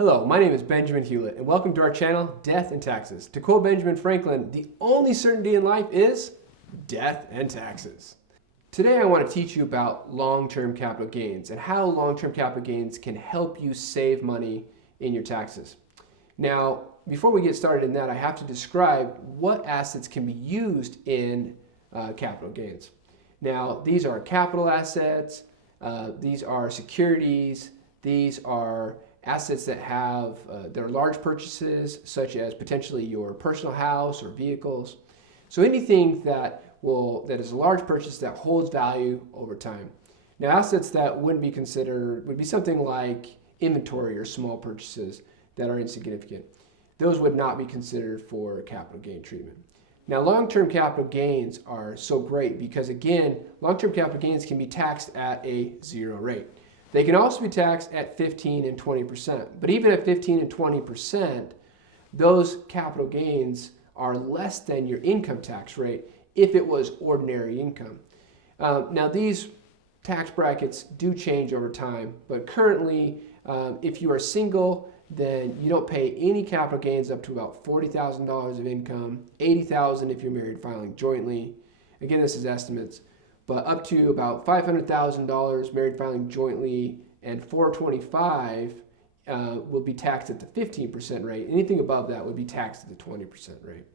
Hello, my name is Benjamin Hewlett, and welcome to our channel, Death and Taxes. To quote Benjamin Franklin, the only certainty in life is death and taxes. Today I want to teach you about long-term capital gains and how long-term capital gains can help you save money in your taxes. Now, before we get started in that, I have to describe what assets can be used in capital gains. Now, these are capital assets, these are securities, these are assets that have that are large purchases, such as potentially your personal house or vehicles. So anything that is a large purchase that holds value over time. Now, assets that wouldn't be considered would be something like inventory or small purchases that are insignificant. Those would not be considered for capital gain treatment. Now, long-term capital gains are so great because, again, long-term capital gains can be taxed at a zero rate. They can also be taxed at 15 and 20%. But even at 15 and 20%, those capital gains are less than your income tax rate if it was ordinary income. Now, these tax brackets do change over time, but currently, if you are single, then you don't pay any capital gains up to about $40,000 of income, $80,000 if you're married filing jointly. Again, this is estimates. But up to about $500,000 married filing jointly, and $425,000 will be taxed at the 15% rate. Anything above that would be taxed at the 20% rate.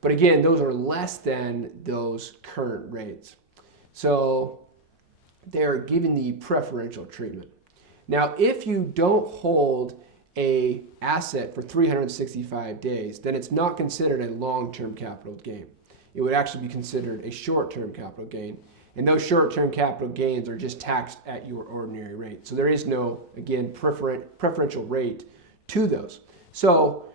But again, those are less than those current rates. So they're given the preferential treatment. Now, if you don't hold an asset for 365 days, then it's not considered a long-term capital gain. It would actually be considered a short-term capital gain. And those short-term capital gains are just taxed at your ordinary rate. So there is no, again, preferential rate to those. So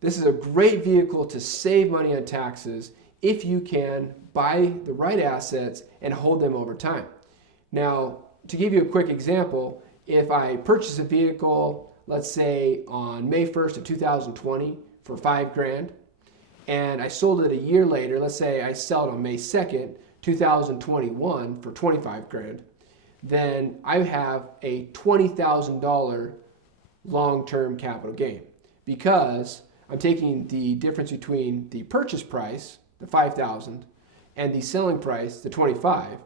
this is a great vehicle to save money on taxes if you can buy the right assets and hold them over time. Now, to give you a quick example, if I purchase a vehicle, let's say on May 1st of 2020 for $5,000, and I sold it a year later, let's say I sell it on May 2nd, 2021 for $25,000, then I have a $20,000 long-term capital gain because I'm taking the difference between the purchase price, the $5,000, and the selling price, the $25,000,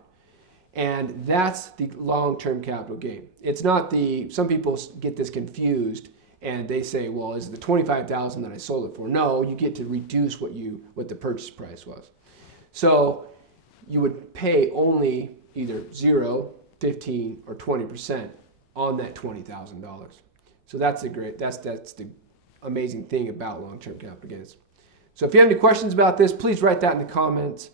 and that's the long-term capital gain. It's not some people get this confused and they say, well, is it the $25,000 that I sold it for? No, you get to reduce what the purchase price was. So you would pay only either 0, 15, or 20% on that $20,000. So that's the amazing thing about long-term capital gains. So if you have any questions about this, please write that in the comments.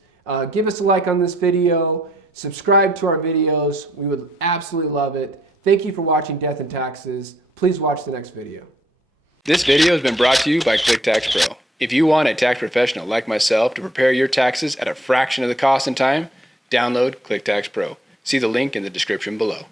Give us a like on this video. Subscribe to our videos. We would absolutely love it. Thank you for watching Death and Taxes. Please watch the next video. This video has been brought to you by QuickTax Pro. If you want a tax professional like myself to prepare your taxes at a fraction of the cost and time, download QuickTax Pro. See the link in the description below.